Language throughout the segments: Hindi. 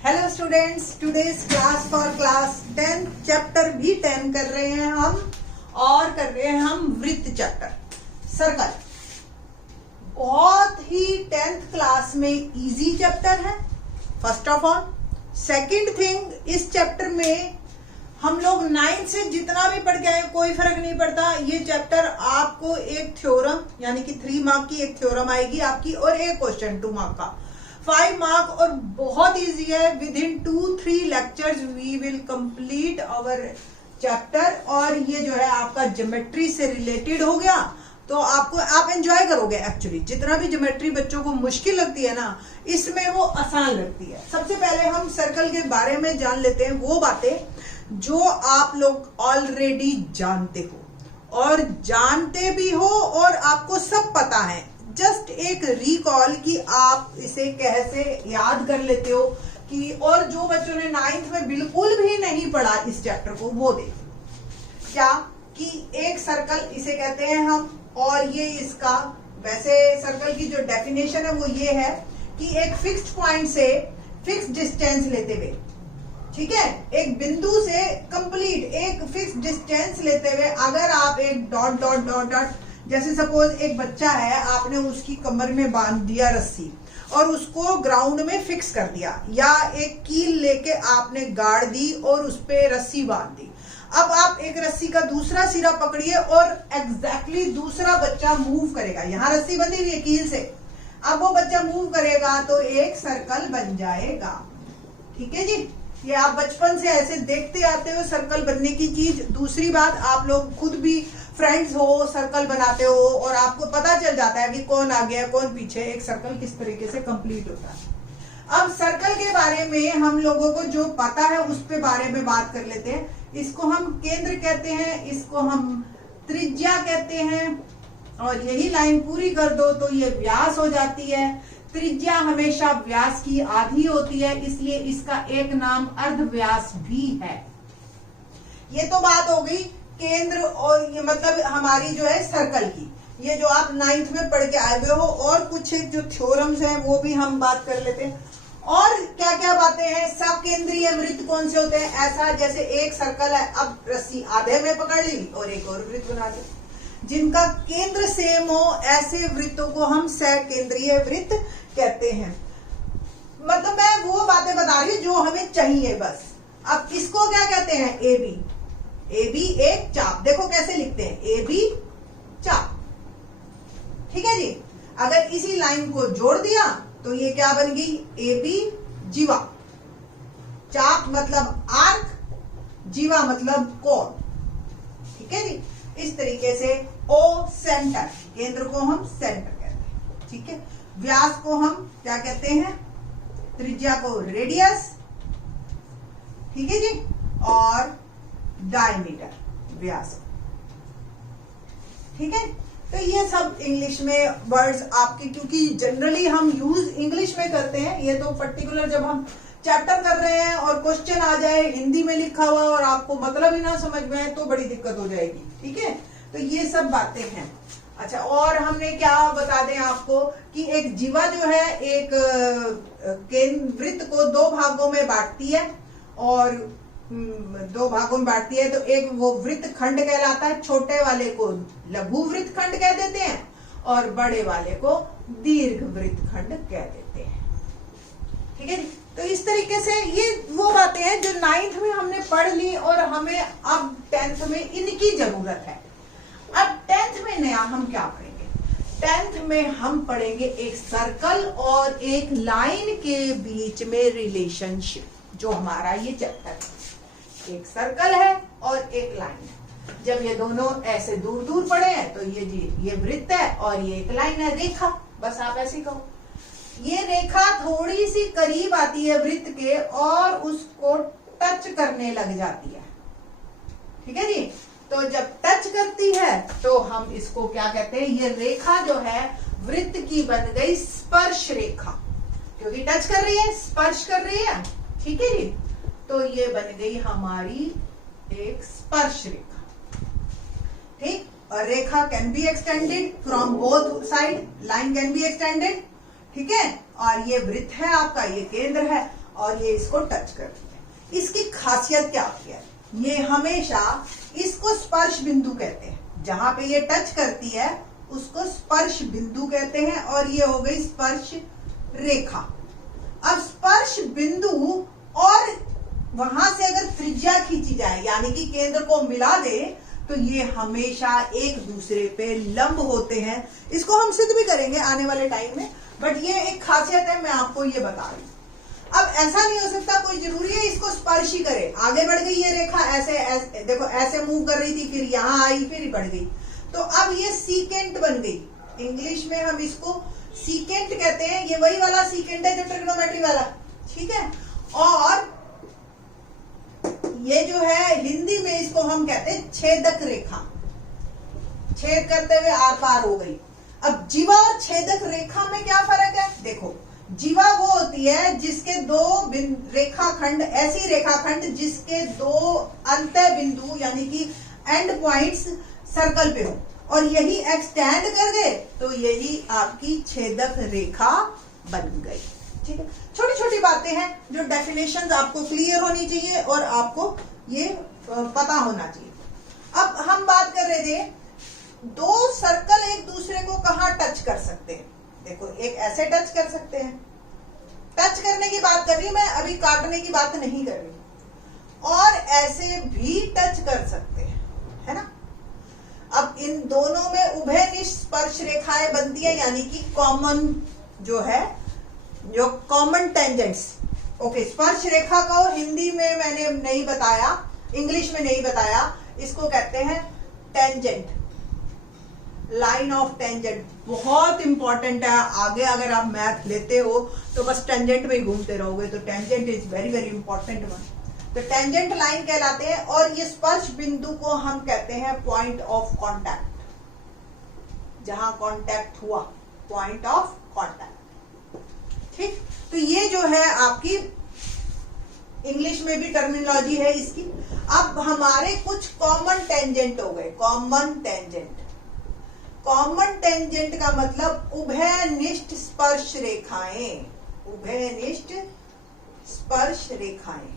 Hello students, today's class for class 10 chapter भी 10 कर रहे हैं हम और कर रहे हैं हम वृत्त चैप्टर सर्कल। बहुत ही 10th क्लास में इजी चैप्टर है first of all. Second thing, इस चैप्टर में हम लोग 9th से जितना भी पढ़ के आए कोई फर्क नहीं पड़ता। ये चैप्टर आपको एक थ्योरम यानी कि 3 मार्क की एक थ्योरम आएगी आपकी और एक क्वेश्चन 2 मार्क का 5 मार्क और बहुत इजी है। Within 2-3 lectures we will complete our chapter. और ये जो है आपका ज्योमेट्री से रिलेटेड हो गया तो आप एंजॉय करोगे। एक्चुअली जितना भी ज्योमेट्री बच्चों को मुश्किल लगती है ना, इसमें वो आसान लगती है। सबसे पहले हम सर्कल के बारे में जान लेते हैं वो बातें जो आप लोग ऑलरेडी जानते हो और जानते भी हो और आपको सब पता है। जस्ट एक रिकॉल कि आप इसे कैसे याद कर लेते हो कि, और जो बच्चों ने 9th में बिल्कुल भी नहीं पढ़ा इस चैप्टर को वो देखो। क्या कि एक सर्कल इसे कहते हैं हम, और ये इसका वैसे सर्कल की जो डेफिनेशन है वो ये है कि एक फिक्स्ड पॉइंट से फिक्स्ड डिस्टेंस लेते हुए, ठीक है, एक बिंदु से कंप्लीट एक फिक्स्ड डिस्टेंस लेते हुए अगर आप एक डॉट डॉट डॉट डॉट, जैसे सपोज एक बच्चा है, आपने उसकी कमर में बांध दिया रस्सी और उसको ग्राउंड में फिक्स कर दिया, या एक कील लेके आपने गाड़ दी और उस पे रस्सी बांध दी। अब आप एक रस्सी का दूसरा सिरा पकड़िए और एग्जैक्टली दूसरा बच्चा मूव करेगा। यहाँ रस्सी बंधी हुई है कील से, अब वो बच्चा मूव करेगा तो एक सर्कल बन जाएगा। ठीक है जी, ये आप बचपन से ऐसे देखते आते हो सर्कल बनने की चीज। दूसरी बात, आप लोग खुद भी फ्रेंड्स हो, सर्कल बनाते हो और आपको पता चल जाता है कि कौन आगे है कौन पीछे, एक सर्कल किस तरीके से कंप्लीट होता है। अब सर्कल के बारे में हम लोगों को जो पता है उस पे बारे में बात कर लेते हैं। इसको हम केंद्र कहते हैं, इसको हम त्रिज्या कहते हैं, और यही लाइन पूरी कर दो तो ये व्यास हो जाती है। त्रिज्या हमेशा व्यास की आधी होती है, इसलिए इसका एक नाम अर्धव्यास भी है। ये तो बात हो गई केंद्र, और ये मतलब हमारी जो है सर्कल की, ये जो आप 9th में पढ़ के आए हुए हो। और कुछ एक जो थ्योरम्स हैं वो भी हम बात कर लेते हैं। और क्या क्या बातें हैं, सकेंद्रीय वृत्त कौन से होते हैं, ऐसा जैसे एक सर्कल है, अब रस्सी आधे में पकड़ ली और एक और वृत्त बना दे, जिनका केंद्र सेम हो, ऐसे वृत्तों को हम सकेंद्रीय वृत्त कहते हैं। मतलब मैं वो बातें बता रही हूँ जो हमें चाहिए बस। अब इसको क्या कहते हैं, ए बी एक चाप, देखो कैसे लिखते हैं, ए बी चाप। ठीक है जी, अगर इसी लाइन को जोड़ दिया तो ये क्या बन गई, ए बी जीवा। चाप मतलब आर्क, जीवा मतलब कोण। ठीक है जी, इस तरीके से ओ सेंटर, केंद्र को हम सेंटर कहते हैं। ठीक है, व्यास को हम क्या कहते हैं, त्रिज्या को रेडियस। ठीक है जी, और डायमीटर व्यास। ठीक है, तो ये सब इंग्लिश में वर्ड्स आपके, क्योंकि जनरली हम यूज इंग्लिश में करते हैं, ये तो पर्टिकुलर जब हम चैप्टर कर रहे हैं और क्वेश्चन आ जाए हिंदी में लिखा हुआ और आपको मतलब ही ना समझ में आए तो बड़ी दिक्कत हो जाएगी। ठीक है, तो ये सब बातें हैं। अच्छा, और हमने क्या बता दें आपको कि एक जीवा जो है एक वृत्त को 2 भागों में बांटती है, और 2 भागों में बांटती है तो एक वो वृत्त खंड कहलाता है, छोटे वाले को लघु वृत्त खंड कह देते हैं और बड़े वाले को दीर्घ वृत्त खंड कह देते हैं। ठीक है, तो इस तरीके से ये वो बातें हैं जो 9th में हमने पढ़ ली और हमें अब 10th में इनकी जरूरत है। अब 10th में नया हम क्या पढ़ेंगे, 10th में हम पढ़ेंगे एक सर्कल और एक लाइन के बीच में रिलेशनशिप, जो हमारा ये चैप्टर है। एक सर्कल है और एक लाइन है। जब ये दोनों ऐसे दूर दूर पड़े हैं तो ये वृत्त है और ये एक लाइन है, रेखा। बस आप ऐसे कहो, ये रेखा थोड़ी सी करीब आती है वृत्त के और उसको टच करने लग जाती है। ठीक है जी, तो जब टच करती है तो हम इसको क्या कहते हैं, ये रेखा जो है वृत्त की बन गई स्पर्श रेखा, क्योंकि टच कर रही है, स्पर्श कर रही है। ठीक है जी, तो ये बन गई हमारी एक स्पर्श रेखा। ठीक, और रेखा can be extended from both side, line can be extended. ठीक है, और ये वृत्त है आपका, ये केंद्र है, और ये इसको टच करती है। इसकी खासियत क्या होती है, ये हमेशा इसको स्पर्श बिंदु कहते हैं, जहां पे ये टच करती है उसको स्पर्श बिंदु कहते हैं, और ये हो गई स्पर्श रेखा। अब स्पर्श बिंदु और वहां से अगर त्रिज्या खींची जाए यानी कि केंद्र को मिला दे तो ये हमेशा एक दूसरे पे लंब होते हैं। इसको हम सिद्ध भी करेंगे आने वाले टाइम में, बट ये एक खासियत है, मैं आपको ये बता रही हूं। अब ऐसा नहीं हो सकता, कोई जरूरी है इसको स्पर्श ही करे। आगे बढ़ गई ये रेखा, ऐसे देखो ऐसे मूव कर रही थी, फिर यहां आई, फिर बढ़ गई, तो अब ये सीकेंट बन गई। इंग्लिश में हम इसको सीकेंट कहते हैं। ये वही वाला सीकेंट है जो ट्रिग्नोमेट्री वाला, ठीक है। और ये जो है हिंदी में इसको हम कहते हैं छेदक रेखा, छेद करते हुए आर पार हो गई। अब जीवा और छेदक रेखा में क्या फर्क है, देखो जीवा वो होती है जिसके दो रेखाखंड, ऐसी रेखाखंड जिसके दो अंत बिंदु यानी कि एंड पॉइंट्स सर्कल पे हो, और यही एक्सटेंड कर गए तो यही आपकी छेदक रेखा बन गई, ठीक है। छोटी छोटी बातें हैं जो डेफिनेशंस आपको क्लियर होनी चाहिए और आपको ये पता होना चाहिए। अब हम बात कर रहे थे दो सर्कल एक दूसरे को कहां टच कर सकते हैं। देखो एक ऐसे टच कर सकते हैं, टच करने की बात कर रही हूं मैं, अभी काटने की बात नहीं कर रही, और ऐसे भी टच कर सकते हैं, है ना। अब इन दोनों में उभयनिष्ठ स्पर्श रेखाएं बनती है, यानी कि कॉमन जो है, जो कॉमन टेंजेंट्स। ओके, स्पर्श रेखा को हिंदी में मैंने नहीं बताया, इंग्लिश में नहीं बताया, इसको कहते हैं टेंजेंट, लाइन ऑफ टेंजेंट। बहुत इंपॉर्टेंट है, आगे अगर आप मैथ लेते हो तो बस टेंजेंट में ही घूमते रहोगे, तो tangent is very very important one. तो टेंजेंट लाइन कहलाते हैं, और ये स्पर्श बिंदु को हम कहते हैं पॉइंट ऑफ कांटेक्ट, जहां कांटेक्ट हुआ, पॉइंट ऑफ कांटेक्ट, ठीक। तो ये जो है आपकी इंग्लिश में भी टर्मिनोलॉजी है इसकी। अब हमारे कुछ कॉमन टेंजेंट हो गए, कॉमन टेंजेंट। कॉमन टेंजेंट का मतलब उभयनिष्ठ स्पर्श रेखाएं, उभयनिष्ठ स्पर्श रेखाएं।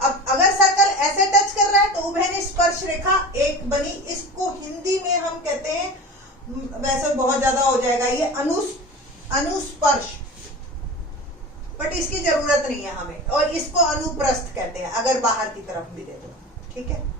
अब अगर सर्कल ऐसे टच कर रहा है तो उभयनिष्ठ स्पर्श रेखा एक बनी, इसको हिंदी में हम कहते हैं, वैसे बहुत ज्यादा हो जाएगा ये, अनुस्पर्श, बट इसकी जरूरत नहीं है हमें, और इसको अनुप्रस्थ कहते हैं अगर बाहर की तरफ भी दे दो, ठीक है।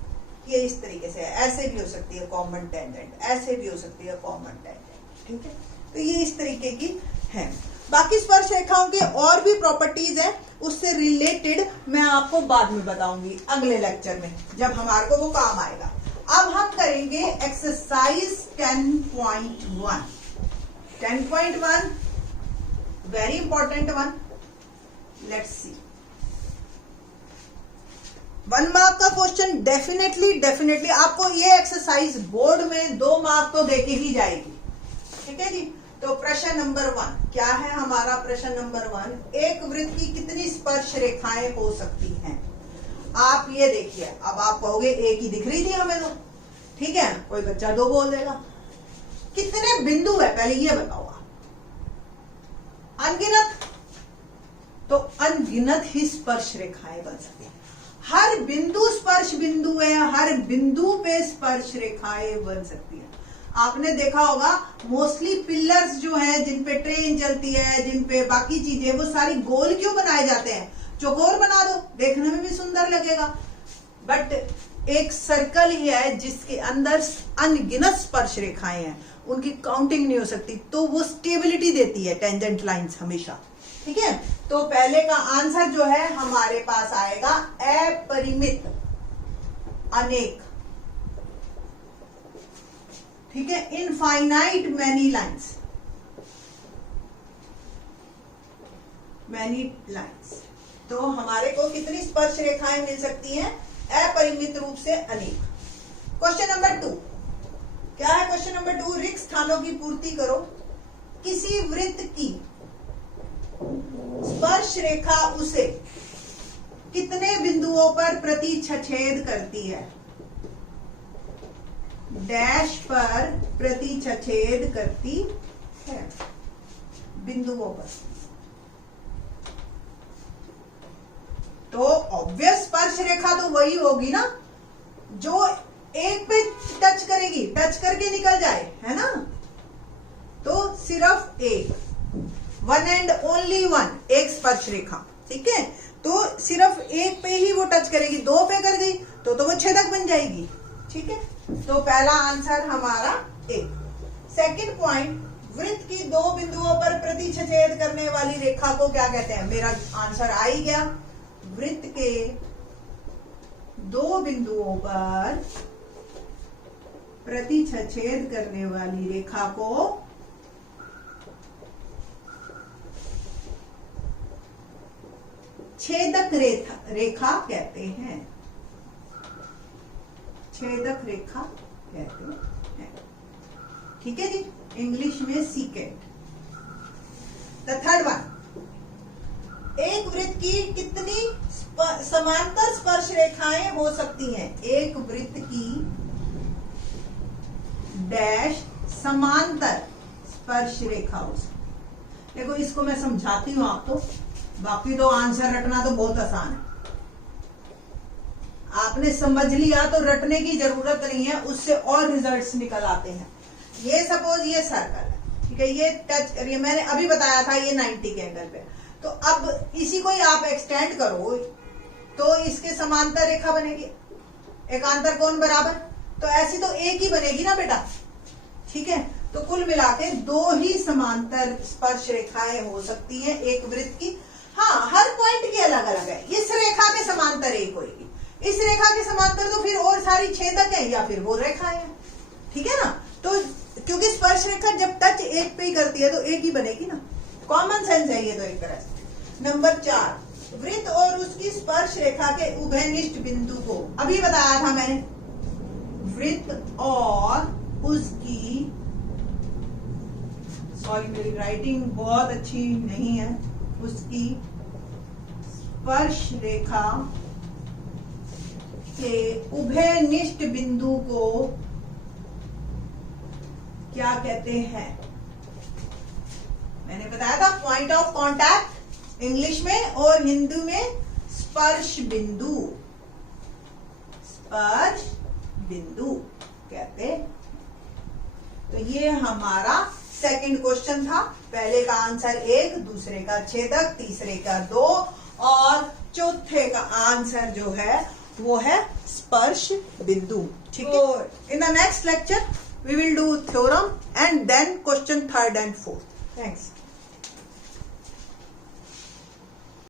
ये इस तरीके से है, ऐसे भी हो सकती है कॉमन टेंजेंट, ऐसे भी हो सकती है कॉमन टेंजेंट, ठीक है। तो ये इस तरीके की है। बाकी स्पर्श रेखाओं के और भी प्रॉपर्टीज है, उससे रिलेटेड मैं आपको बाद में बताऊंगी अगले लेक्चर में, जब हमारे को वो काम आएगा। अब हम करेंगे exercise 10.1। 10.1 very important one, let's see. 1 mark का क्वेश्चन डेफिनेटली आपको ये एक्सरसाइज बोर्ड में 2 मार्क तो देके ही जाएगी, ठीक है जी। तो प्रश्न नंबर 1 क्या है हमारा, प्रश्न नंबर 1, एक वृत्त की कितनी स्पर्श रेखाएं हो सकती हैं। आप ये देखिए, अब आप कहोगे एक ही दिख रही थी हमें तो, ठीक है, कोई बच्चा 2 बोल देगा। कितने बिंदु है पहले ये बताओ आप, अनगिनत, तो अनगिनत ही स्पर्श रेखाएं बन सकती हैं। हर बिंदु स्पर्श बिंदु है, हर बिंदु पे स्पर्श रेखाएं बन सकती है। आपने देखा होगा मोस्टली पिलर्स जो है, जिन पे ट्रेन चलती है, जिन पे बाकी चीजें, वो सारी गोल क्यों बनाए जाते हैं, चौकोर बना दो, देखने में भी सुंदर लगेगा। बट एक सर्कल ही है जिसके अंदर अनगिनत स्पर्श रेखाएं हैं, उनकी काउंटिंग नहीं हो सकती, तो वो स्टेबिलिटी देती है टेंजेंट लाइंस हमेशा, ठीक है। तो पहले का आंसर जो है हमारे पास आएगा अपरिमित, अनेक, ठीक है, infinite many lines, many lines. तो हमारे को कितनी स्पर्श रेखाएं मिल सकती हैं, अपरिमित रूप से अनेक। क्वेश्चन नंबर 2 क्या है, क्वेश्चन नंबर 2, रिक्त स्थानों की पूर्ति करो। किसी वृत्त की स्पर्श रेखा उसे कितने बिंदुओं पर प्रतिच्छेद करती है, डैश पर प्रतिच्छेद करती है, बिंदुओं पर। तो ऑब्वियस स्पर्श रेखा तो वही होगी ना जो एक पे टच करेगी, टच करके निकल जाए, है ना। तो सिर्फ एक, वन एंड ओनली वन, एक स्पर्श रेखा, ठीक है। तो सिर्फ एक पे ही वो टच करेगी, दो पे कर गई तो वो छेदक बन जाएगी, ठीक है। तो पहला आंसर हमारा ए। सेकंड पॉइंट, वृत्त की दो बिंदुओं पर प्रतिच्छेद करने वाली रेखा को क्या कहते हैं। मेरा आंसर आ ही गया, वृत्त के दो बिंदुओं पर प्रतिच्छेद करने वाली रेखा को छेदक रेखा कहते हैं, छेदक रेखा कहते हैं, ठीक है जी, इंग्लिश में सीकेंट। द थर्ड वन, एक वृत्त की कितनी समांतर स्पर्श रेखाएं हो सकती हैं। एक वृत्त की डैश समांतर स्पर्श रेखा हो सकती। देखो इसको मैं समझाती हूं आपको, बाकी तो आंसर रटना तो बहुत आसान है, आपने समझ लिया तो रटने की जरूरत नहीं है, उससे और रिजल्ट्स निकल आते हैं। ये सपोज ये सर्कल है, ठीक है, ये टच, ये मैंने अभी बताया था, ये 90 के एंगल पे। तो अब इसी को ही आप एक्सटेंड करो तो इसके समांतर रेखा बनेगी, एकांतर कोण बराबर, तो ऐसी तो एक ही बनेगी ना बेटा, ठीक है। तो कुल मिला के दो ही समांतर स्पर्श रेखाएं हो सकती हैं एक वृत्त की। हाँ, हर पॉइंट की अलग अलग है। इस रेखा के समांतर एक होगी, इस रेखा के समांतर तो फिर और सारी छेदक है या फिर वो रेखाएं हैं, ठीक है ना। तो क्योंकि स्पर्श रेखा जब टच एक पे ही करती है तो एक ही बनेगी ना, कॉमन सेंस है ये तो एक तरह से। नंबर 4, वृत्त और उसकी स्पर्श रेखा के उभयनिष्ठ बिंदु को, अभी बताया था मैंने, वृत्त और उसकी, सॉरी मेरी राइटिंग बहुत अच्छी नहीं है, उसकी स्पर्श रेखा के उभयनिष्ठ बिंदु को क्या कहते हैं। मैंने बताया था पॉइंट ऑफ कांटेक्ट इंग्लिश में, और हिंदी में स्पर्श बिंदु, स्पर्श बिंदु कहते हैं। तो ये हमारा सेकंड क्वेश्चन था। पहले का आंसर 1, दूसरे का छेदक, तीसरे का 2 और चौथे का आंसर जो है वो है स्पर्श बिंदु, ठीक है। In the next lecture we will do theorem and then question 3rd and 4th. Thanks.